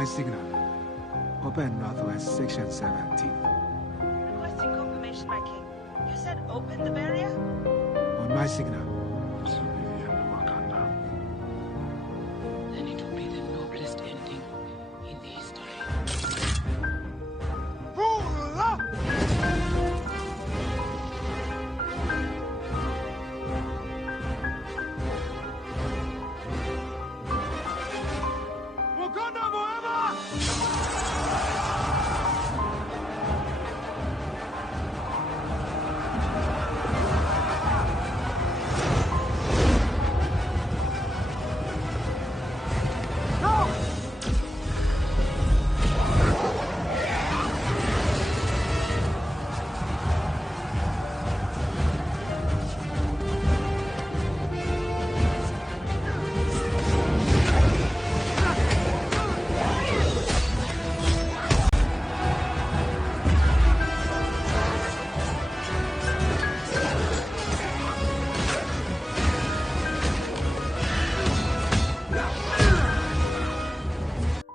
my signal. Open Northwest Section 17. Requesting confirmation, my king. You said open the barrier? On my signal. Then it will be the noblest ending in history.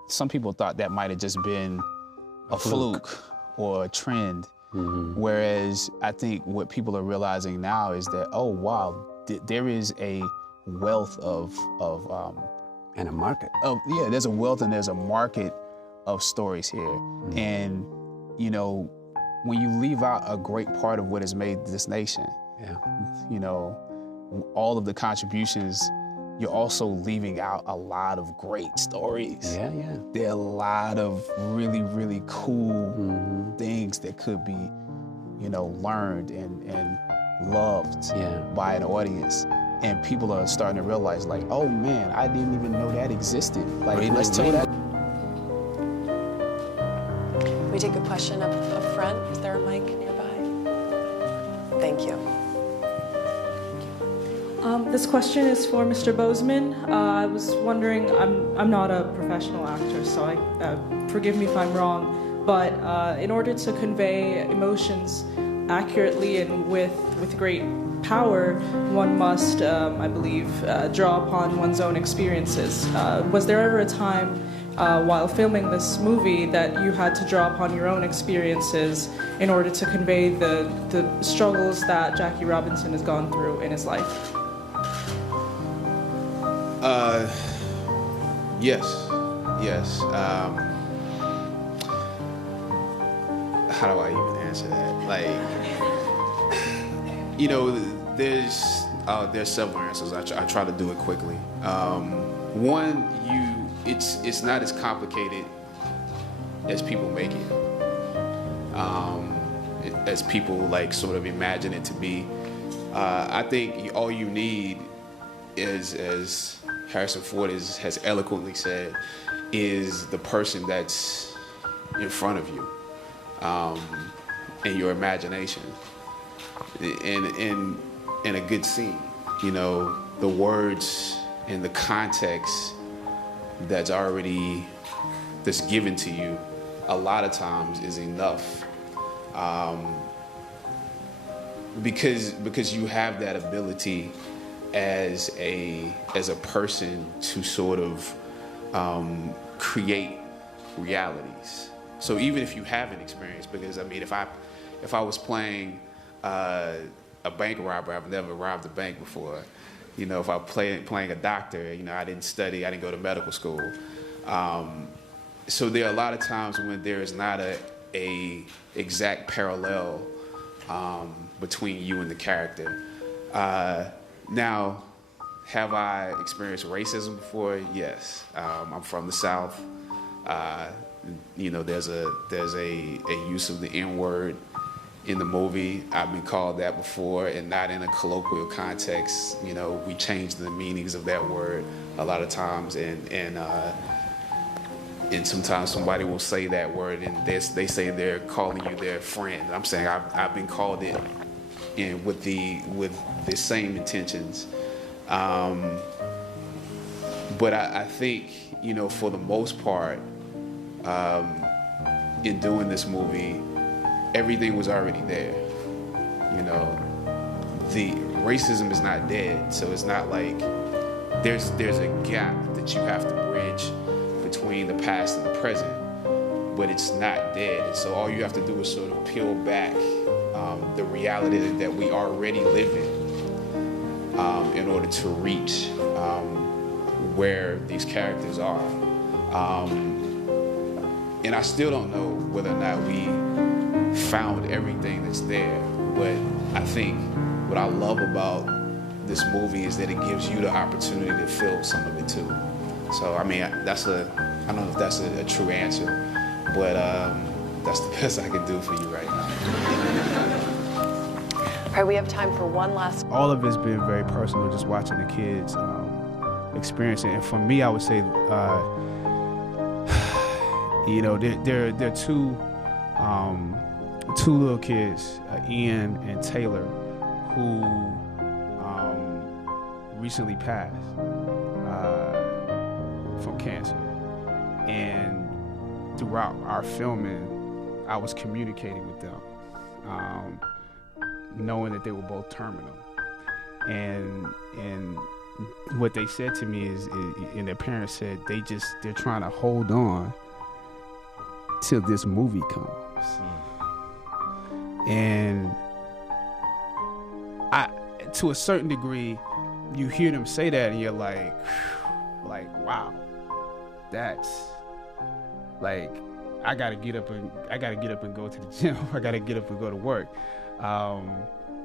Some people thought that might have just been a fluke or a trend. Whereas I think what people are realizing now is that, oh, wow, there is a wealth of and a market. Yeah, there's a wealth and there's a market of stories here. And, you know, when you leave out a great part of what has made this nation, you know, all of the contributions, you're also leaving out a lot of great stories. There are a lot of really, really cool things that could be, you know, learned and loved by an audience. And people are starting to realize, like, oh man, I didn't even know that existed. Like, let's tell that. Can we take a question up front? Is there a mic nearby? Thank you. This question is for Mr. Boseman. I was wondering, I'm not a professional actor, so forgive me if I'm wrong, but in order to convey emotions accurately and with great power, one must, I believe, draw upon one's own experiences. Was there ever a time while filming this movie that you had to draw upon your own experiences in order to convey the struggles that Jackie Robinson has gone through in his life? Yes. How do I even answer that? Like, you know, there's several answers. I try to do it quickly. One, it's not as complicated as people make it. As people like sort of imagine it to be. I think all you need is, as Harrison Ford has eloquently said, is the person that's in front of you, and your imagination, in a good scene. You know, the words and the context that's given to you, a lot of times is enough, because you have that ability as a person to sort of create realities. So even if you haven't experienced, because I mean, if I was playing a bank robber, I've never robbed a bank before. You know, if I playing a doctor, you know, I didn't study, I didn't go to medical school. So there are a lot of times when there is not a exact parallel between you and the character. Now, have I experienced racism before? Yes. I'm from the South. You know, there's a use of the N-word in the movie. I've been called that before, and not in a colloquial context. You know, we change the meanings of that word a lot of times, and sometimes somebody will say that word, and they say they're calling you their friend. I'm saying I've been called it, and with the same intentions. But I think, you know, for the most part, in doing this movie, everything was already there. You know, the racism is not dead, so it's not like there's a gap that you have to bridge between the past and the present, but it's not dead. And so all you have to do is sort of peel back the reality that we already live in order to reach where these characters are. And I still don't know whether or not we found everything that's there, but I think what I love about this movie is that it gives you the opportunity to feel some of it too. So I mean, I don't know if that's a true answer, but that's the best I can do for you right now. All right, we have time for one last. All of it's been very personal, just watching the kids experience it. And for me, I would say, you know, there are two little kids, Ian and Taylor, who recently passed from cancer. And throughout our filming, I was communicating with them, knowing that they were both terminal. And what they said to me is, and their parents said, they're trying to hold on till this movie comes. And to a certain degree, you hear them say that and you're like, wow, that's like, I gotta get up and go to the gym. I gotta get up and go to work.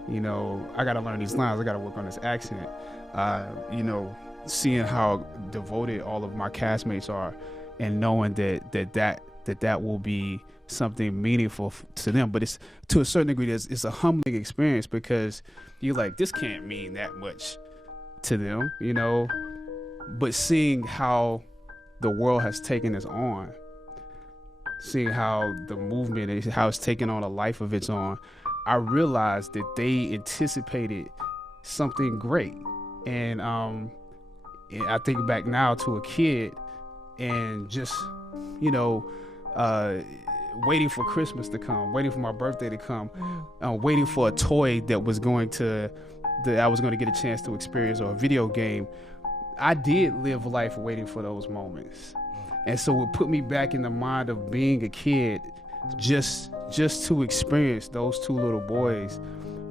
You know, I gotta learn these lines. I gotta work on this accent. You know, seeing how devoted all of my castmates are, and knowing that will be something meaningful to them. But it's, to a certain degree, it's a humbling experience, because you're like, this can't mean that much to them, you know. But seeing how the world has taken us on, seeing how the movement, how it's taken on a life of its own, I realized that they anticipated something great. And I think back now to a kid and just, you know, waiting for Christmas to come, waiting for my birthday to come, waiting for a toy that I was going to get a chance to experience, or a video game. I did live life waiting for those moments. And so it put me back in the mind of being a kid, just to experience those two little boys'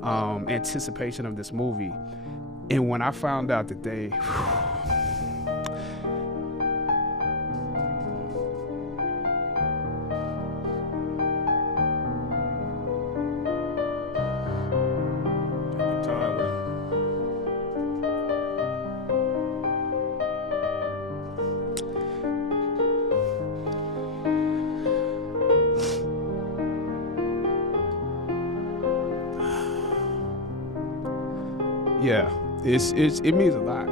anticipation of this movie. And when I found out that they yeah, it means a lot.